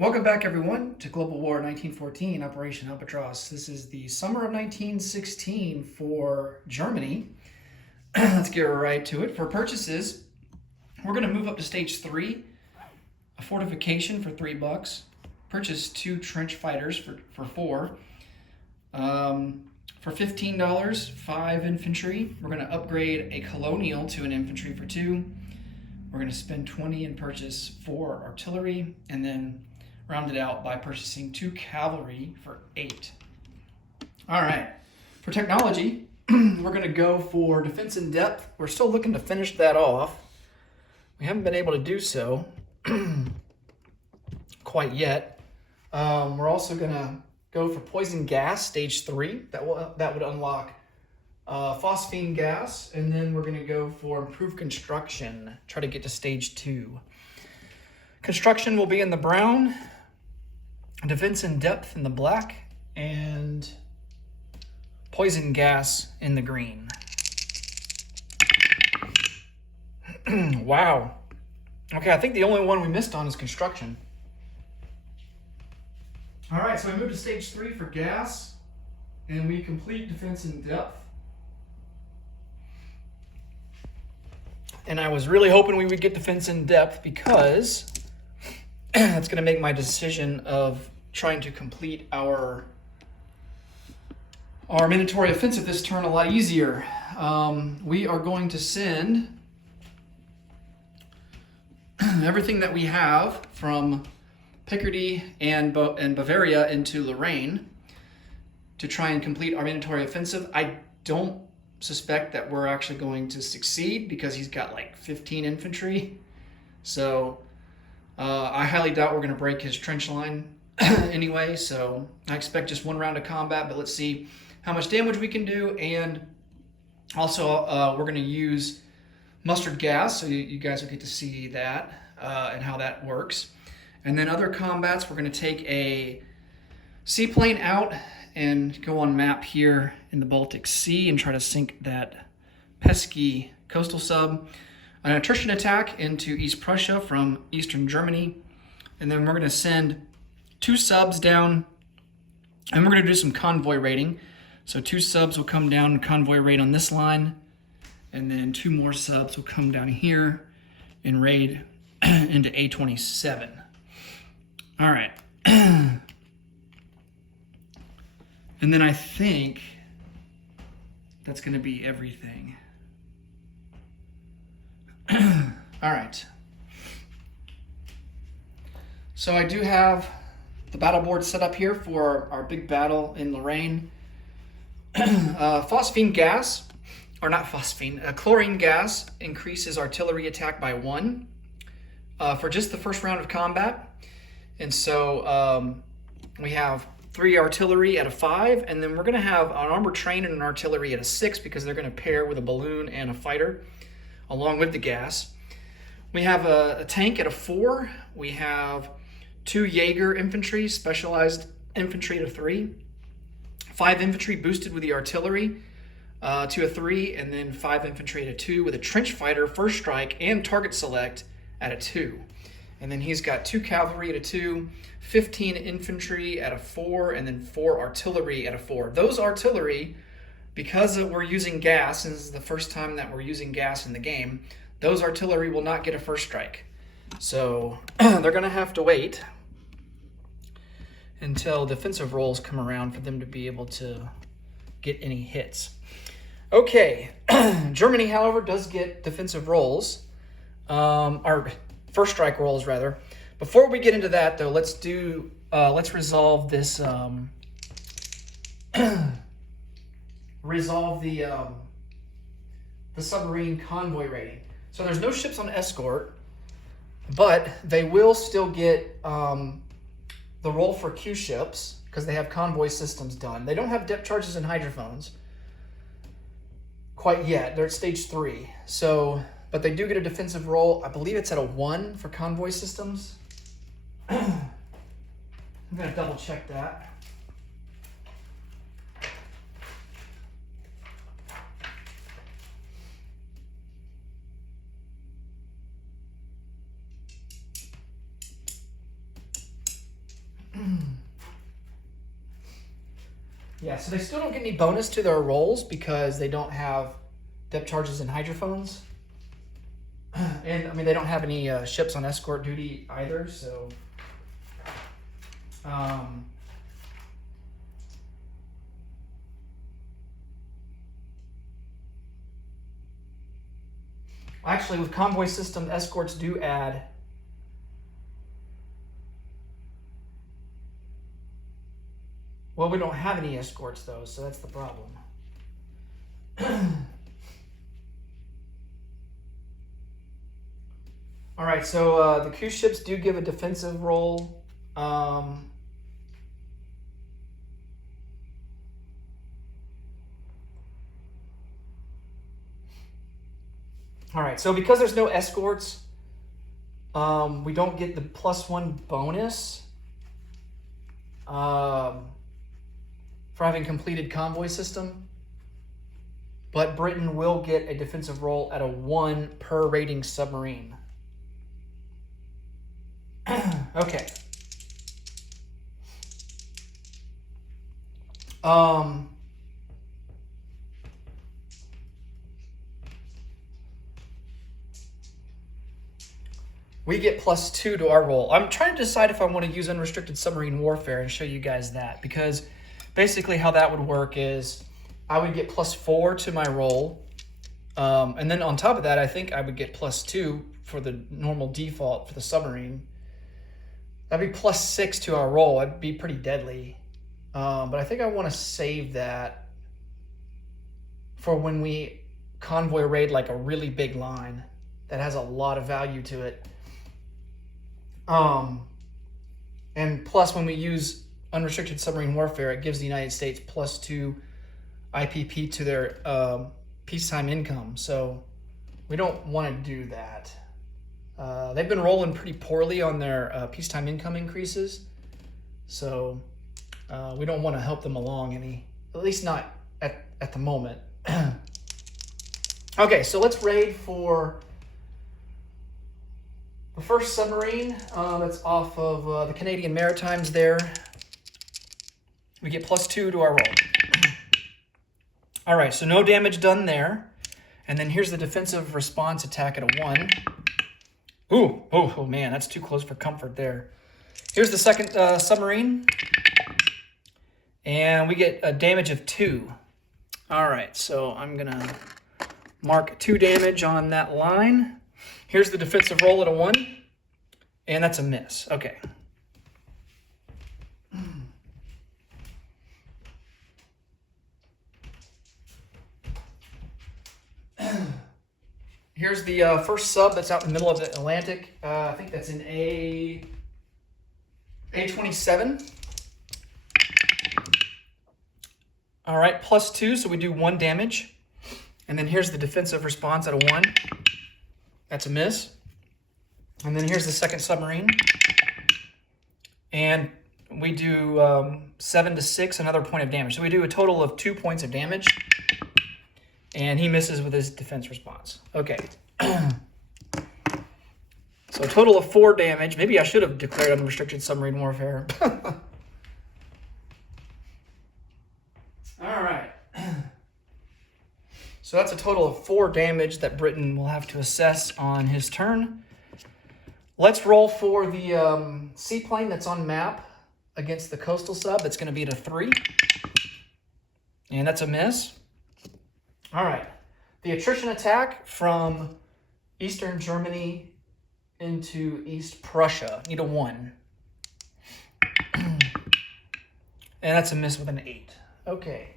Welcome back, everyone, to Global War 1914, Operation Albatross. This is the summer of 1916 for Germany. Let's get right to it. For purchases, we're going to move up to Stage 3, a fortification for $3, purchase 2 trench fighters for $4. For $15, 5 infantry. We're going to upgrade a colonial to an infantry for 2. We're going to spend 20 and purchase 4 artillery, and then round it out by purchasing 2 cavalry for 8. All right, for technology, we're going to go for defense in depth. We're still looking to finish that off. We haven't been able to do so quite yet. We're also going to go for poison gas, Stage 3. That would unlock phosphine gas, and then we're going to go for improved construction, try to get to Stage 2. Construction will be in the brown, defense in depth in the black, and poison gas in the green. Wow. Okay, I think the only one we missed on is construction. All right, so we moved to Stage 3 for gas, and we complete defense in depth. And I was really hoping we would get defense in depth because that's going to make my decision of trying to complete our mandatory offensive this turn a lot easier. We are going to send everything that we have from Picardy and Bavaria into Lorraine to try and complete our mandatory offensive. I don't suspect that we're actually going to succeed because he's got like 15 infantry. So I highly doubt we're going to break his trench line anyway. So I expect just one round of combat, but let's see how much damage we can do. And also we're going to use mustard gas, so you guys will get to see that and how that works. And then other combats, we're going to take a seaplane out and go on map here in the Baltic Sea and try to sink that pesky coastal sub. An attrition attack into East Prussia from Eastern Germany. And then we're going to send 2 subs down, and we're going to do some convoy raiding. So 2 subs will come down and convoy raid on this line, and then 2 more subs will come down here and raid into A27. All right. And then I think that's going to be everything. All right. So I do have the battle board set up here for our big battle in Lorraine. Phosphine gas, or not phosphine, chlorine gas increases artillery attack by 1 for just the first round of combat. And so we have 3 artillery at a 5, and then we're going to have an armored train and an artillery at a 6 because they're going to pair with a balloon and a fighter along with the gas. We have a tank at a 4. We have 2 Jaeger infantry, specialized infantry at a 3. 5 infantry boosted with the artillery to a 3, and then 5 infantry at a 2 with a trench fighter, first strike, and target select at a 2. And then he's got 2 cavalry at a 2, 15 infantry at a 4, and then 4 artillery at a 4. Those artillery, because we're using gas, and this is the first time that we're using gas in the game, those artillery will not get a first strike. So they're going to have to wait until defensive rolls come around for them to be able to get any hits. Okay, Germany, however, does get defensive rolls, or first strike rolls rather. Before we get into that, though, let's resolve this. Resolve the submarine convoy rating. So there's no ships on escort, but they will still get the roll for Q ships because they have convoy systems done. They don't have depth charges and hydrophones quite yet. They're at Stage 3. So, but they do get a defensive roll. I believe it's at a 1 for convoy systems. I'm going to double check that. Yeah, so they still don't get any bonus to their rolls because they don't have depth charges and hydrophones. And I mean, they don't have any ships on escort duty either, so actually, with convoy system, escorts do add. Well, we don't have any escorts though, so that's the problem. All right, so the cruise ships do give a defensive role. All right, so because there's no escorts, we don't get the +1 bonus for having completed convoy system. But Britain will get a defensive role at a 1 per rating submarine. Okay. We get +2 to our roll. I'm trying to decide if I want to use unrestricted submarine warfare and show you guys that, because basically how that would work is I would get +4 to my roll. And then on top of that, I think I would get +2 for the normal default for the submarine. That'd be +6 to our roll. It'd be pretty deadly. But I think I want to save that for when we convoy raid like a really big line that has a lot of value to it. And plus, when we use unrestricted submarine warfare, it gives the United States +2 IPP to their peacetime income. So we don't want to do that. They've been rolling pretty poorly on their peacetime income increases. So we don't want to help them along any, at least not at the moment. Okay, so let's raid for the first submarine that's off of the Canadian Maritimes there. We get +2 to our roll. All right, so no damage done there. And then here's the defensive response attack at a 1. Ooh, oh man, that's too close for comfort there. Here's the second submarine. And we get a damage of 2. All right, so I'm gonna mark 2 damage on that line. Here's the defensive roll at a 1, and that's a miss. Okay. Here's the first sub that's out in the middle of the Atlantic. I think that's in A27. All right, +2, so we do 1 damage. And then here's the defensive response at a 1. That's a miss. And then here's the second submarine. And we do 7 to 6, another point of damage. So we do a total of 2 points of damage. And he misses with his defense response. Okay. So a total of 4 damage. Maybe I should have declared unrestricted submarine warfare. All right. So that's a total of 4 damage that Britain will have to assess on his turn. Let's roll for the seaplane that's on map against the coastal sub. That's going to be at a 3. And that's a miss. All right. The attrition attack from Eastern Germany into East Prussia. Need a 1. And that's a miss with an 8. Okay.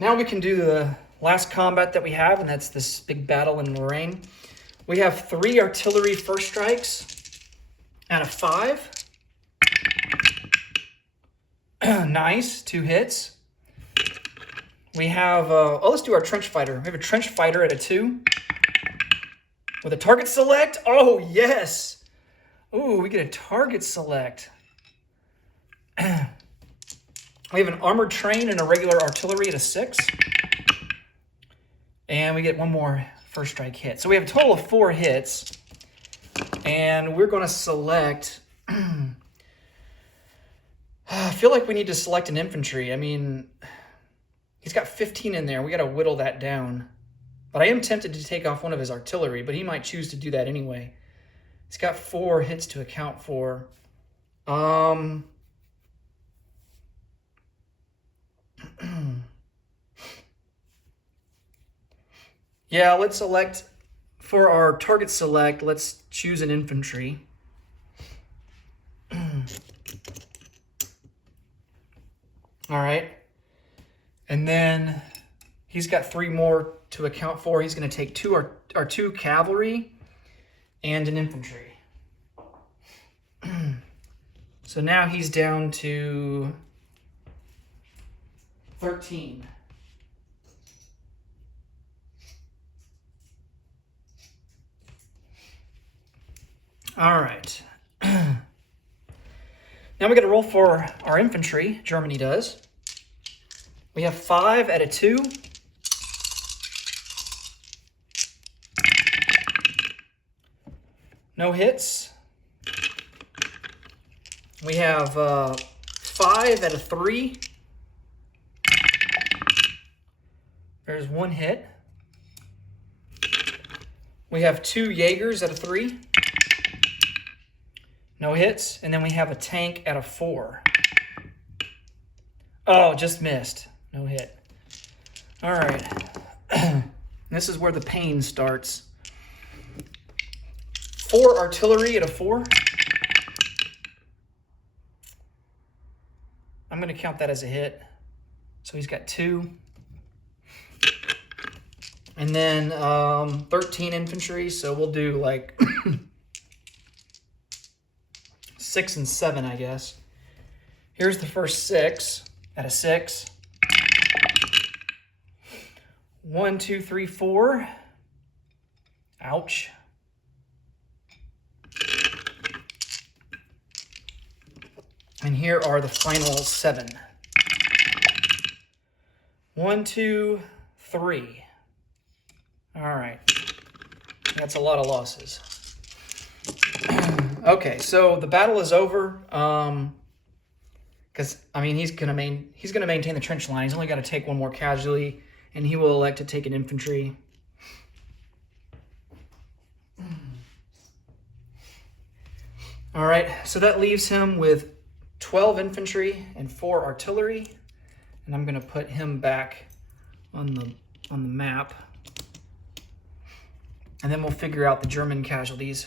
Now we can do the last combat that we have, and that's this big battle in Lorraine. We have 3 artillery first strikes out of 5. Nice, 2 hits. We have, let's do our trench fighter. We have a trench fighter at a 2. With a target select. Oh, yes. Ooh, we get a target select. We have an armored train and a regular artillery at a 6. And we get 1 more first strike hit. So we have a total of 4 hits. And we're going to select I feel like we need to select an infantry. I mean, he's got 15 in there. We got to whittle that down. But I am tempted to take off one of his artillery, but he might choose to do that anyway. He's got 4 hits to account for. Yeah, let's select, for our target select, let's choose an infantry. All right. And then he's got 3 more to account for. He's going to take 2 cavalry and an infantry. So now he's down to 13. All right. Now we got to roll for our infantry. Germany does. We have 5 at a 2. No hits. We have 5 at a 3. There's 1 hit. We have 2 Jaegers at a 3. No hits. And then we have a tank at a 4. Oh, just missed. No hit. All right. This is where the pain starts. 4 artillery at a 4. I'm going to count that as a hit. So he's got 2. And then 13 infantry, so we'll do like 6 and 7, I guess. Here's the first 6 at a 6. 1, 2, 3, 4. Ouch. And here are the final 7. 1, 2, 3. All right. That's a lot of losses. Okay, so the battle is over. Because I mean, he's gonna maintain the trench line. He's only got to take 1 more casualty, and he will elect to take an infantry. All right, so that leaves him with 12 infantry and 4 artillery, and I'm gonna put him back on the map, and then we'll figure out the German casualties.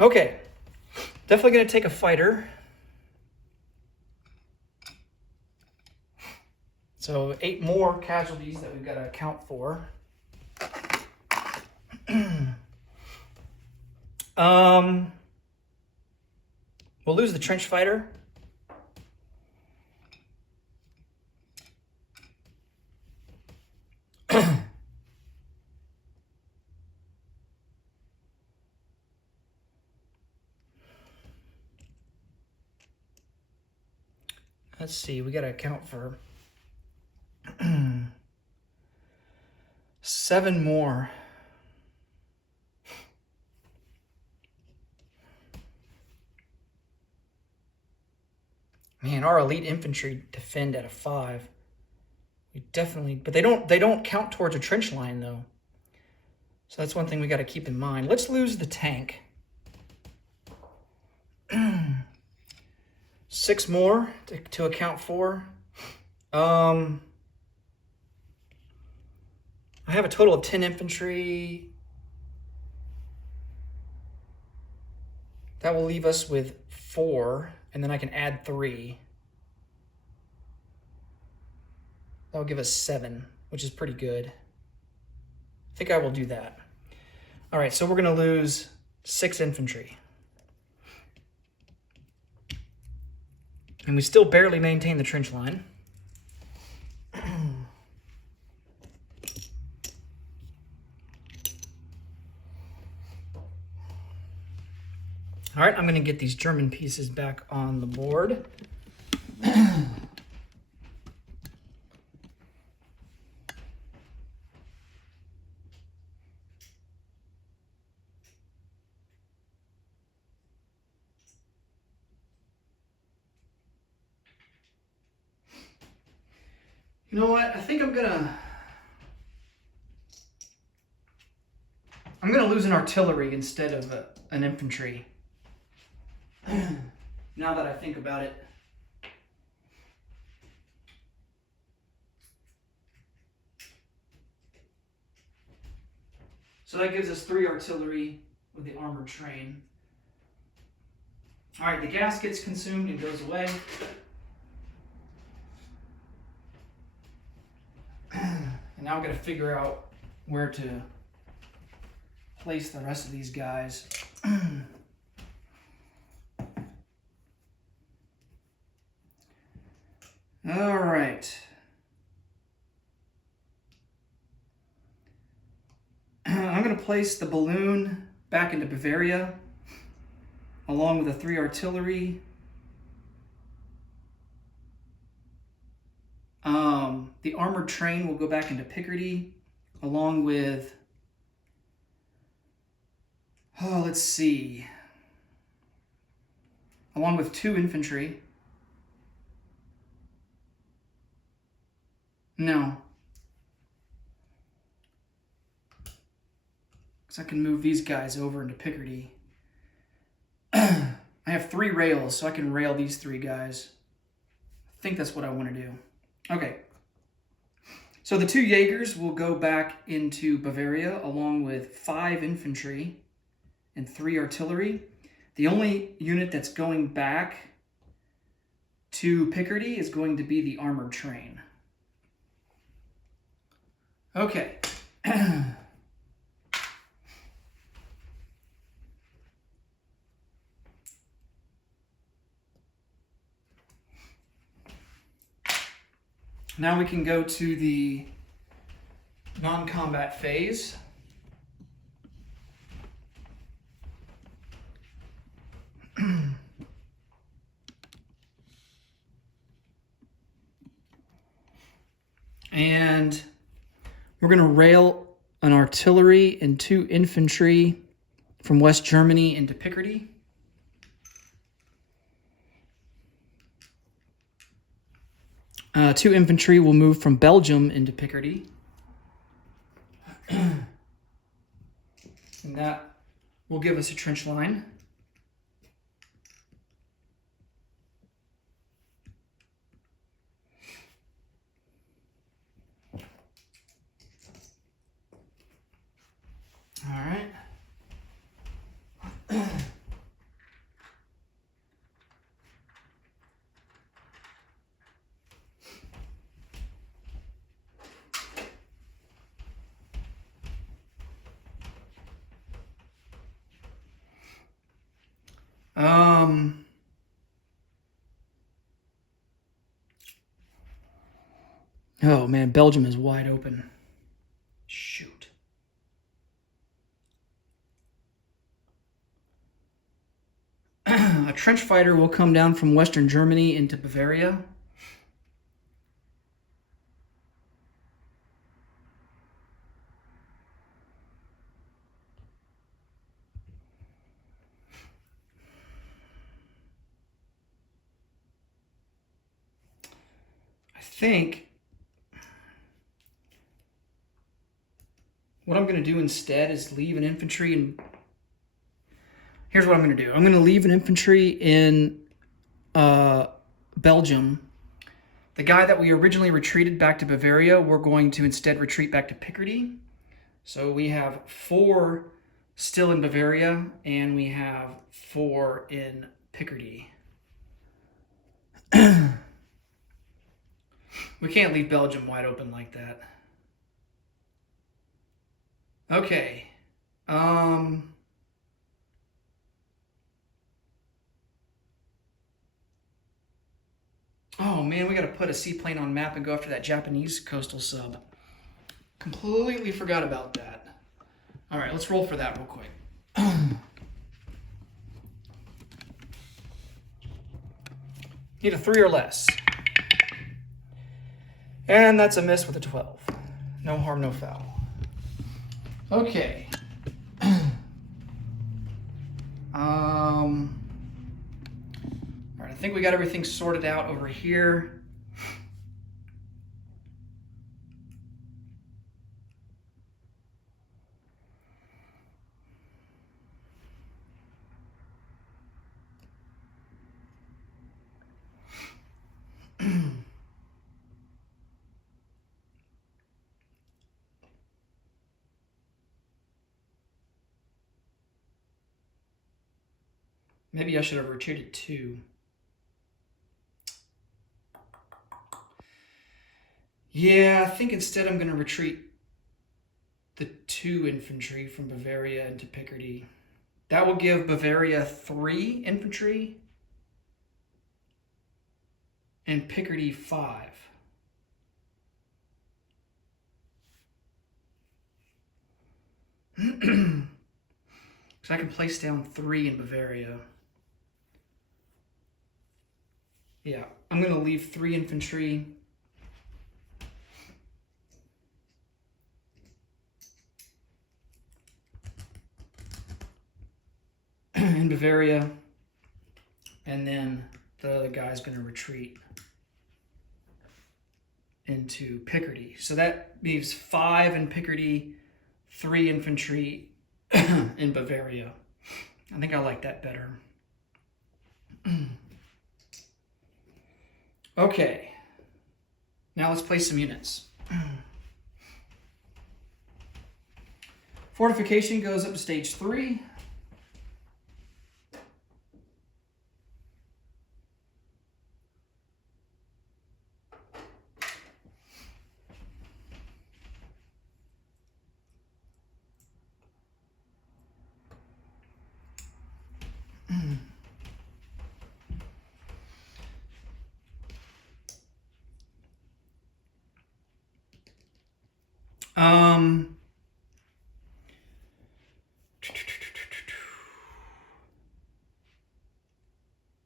Okay, definitely going to take a fighter. So 8 more casualties that we've got to account for. We'll lose the trench fighter. Let's see, we got to account for 7 more. Man, our elite infantry defend at a 5. We definitely, but they don't count towards a trench line though. So that's one thing we got to keep in mind. Let's lose the tank. 6 more to account for. I have a total of 10 infantry. That will leave us with 4, and then I can add 3. That will give us 7, which is pretty good. I think I will do that. All right, so we're going to lose 6 infantry. And we still barely maintain the trench line. All right, I'm going to get these German pieces back on the board. You know what? I think I'm gonna lose an artillery instead of an infantry. Now that I think about it. So that gives us 3 artillery with the armored train. All right, the gas gets consumed and goes away. And now I'm going to figure out where to place the rest of these guys. All right. I'm going to place the balloon back into Bavaria along with the 3 artillery. The armored train will go back into Picardy along with, let's see, along with 2 infantry. No. Because I can move these guys over into Picardy. I have 3 rails, so I can rail these 3 guys. I think that's what I want to do. Okay. So the 2 Jaegers will go back into Bavaria along with 5 infantry and 3 artillery. The only unit that's going back to Picardy is going to be the armored train. Okay. Now we can go to the non-combat phase. And we're going to rail an artillery and 2 infantry from West Germany into Picardy. Two infantry will move from Belgium into Picardy. And that will give us a trench line. All right. Oh man, Belgium is wide open. Shoot. A trench fighter will come down from Western Germany into Bavaria. I think what I'm going to do instead is leave an infantry and here's what I'm going to do. I'm going to leave an infantry in Belgium. The guy that we originally retreated back to Bavaria, we're going to instead retreat back to Picardy. So we have 4 still in Bavaria, and we have 4 in Picardy. We can't leave Belgium wide open like that. Okay. Oh man, we gotta put a seaplane on map and go after that Japanese coastal sub. Completely forgot about that. All right, let's roll for that real quick. Need a 3 or less. And that's a miss with a 12. No harm, no foul. Okay. All right, I think we got everything sorted out over here. Maybe I should have retreated 2. Yeah, I think instead I'm going to retreat the 2 infantry from Bavaria into Picardy. That will give Bavaria 3 infantry and Picardy 5. Because I can place down 3 in Bavaria. Yeah, I'm going to leave 3 infantry. In Bavaria. And then the other guy's going to retreat into Picardy. So that leaves 5 in Picardy, 3 infantry in Bavaria. I think I like that better. Okay, now let's place some units. Fortification goes up to stage 3.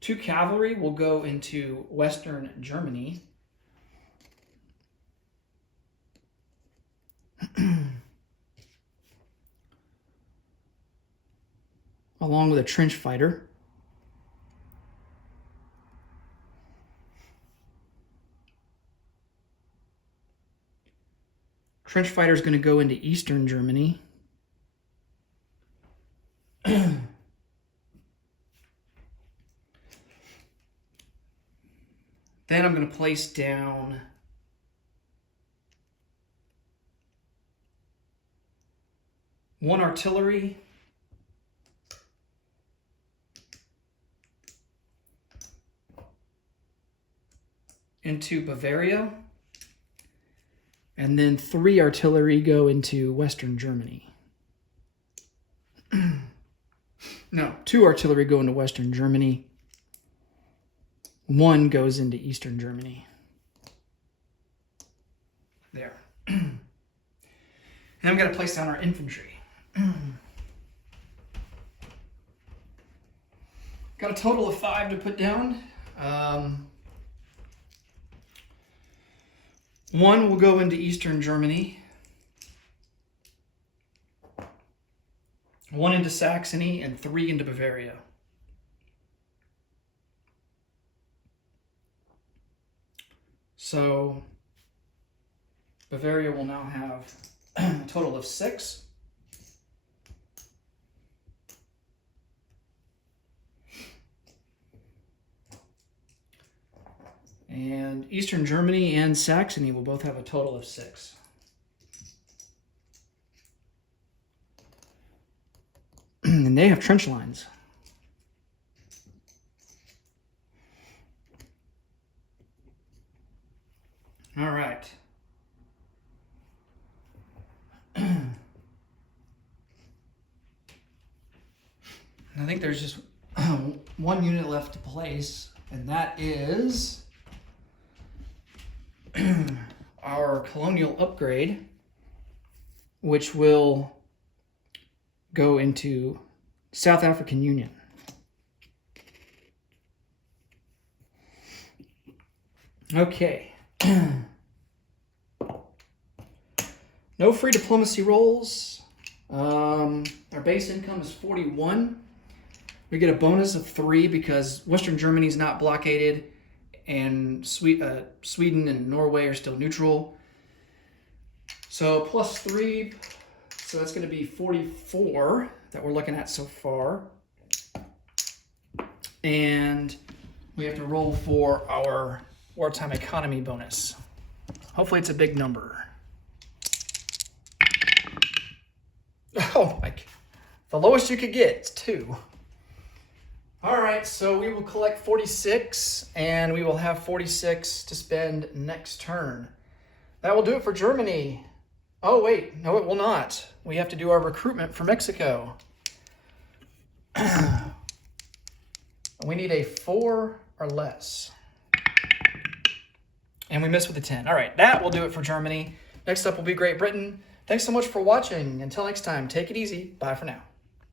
Two cavalry will go into Western Germany. Along with a trench fighter. Trench fighter is going to go into Eastern Germany. Then I'm going to place down one artillery into Bavaria, and then 3 artillery go into Western Germany. No, 2 artillery go into Western Germany. 1 goes into Eastern Germany. There. And I'm going to place down our infantry. Got a total of 5 to put down. 1 will go into Eastern Germany. 1 into Saxony, and 3 into Bavaria. So Bavaria will now have a total of 6. And Eastern Germany and Saxony will both have a total of 6. And they have trench lines. All right. I think there's just 1 unit left to place, and that is our colonial upgrade, which will go into South African Union. Okay. No free diplomacy rolls. Our base income is 41. We get a bonus of 3 because Western Germany is not blockaded and Sweden and Norway are still neutral. So plus 3, so that's going to be 44 that we're looking at so far. And we have to roll for our wartime economy bonus. Hopefully it's a big number. Oh, like the lowest you could get is 2. All right, so we will collect 46, and we will have 46 to spend next turn. That will do it for Germany. Oh, wait, no, it will not. We have to do our recruitment for Mexico. We need a 4 or less. And we missed with a 10. All right, that will do it for Germany. Next up will be Great Britain. Thanks so much for watching. Until next time, take it easy. Bye for now.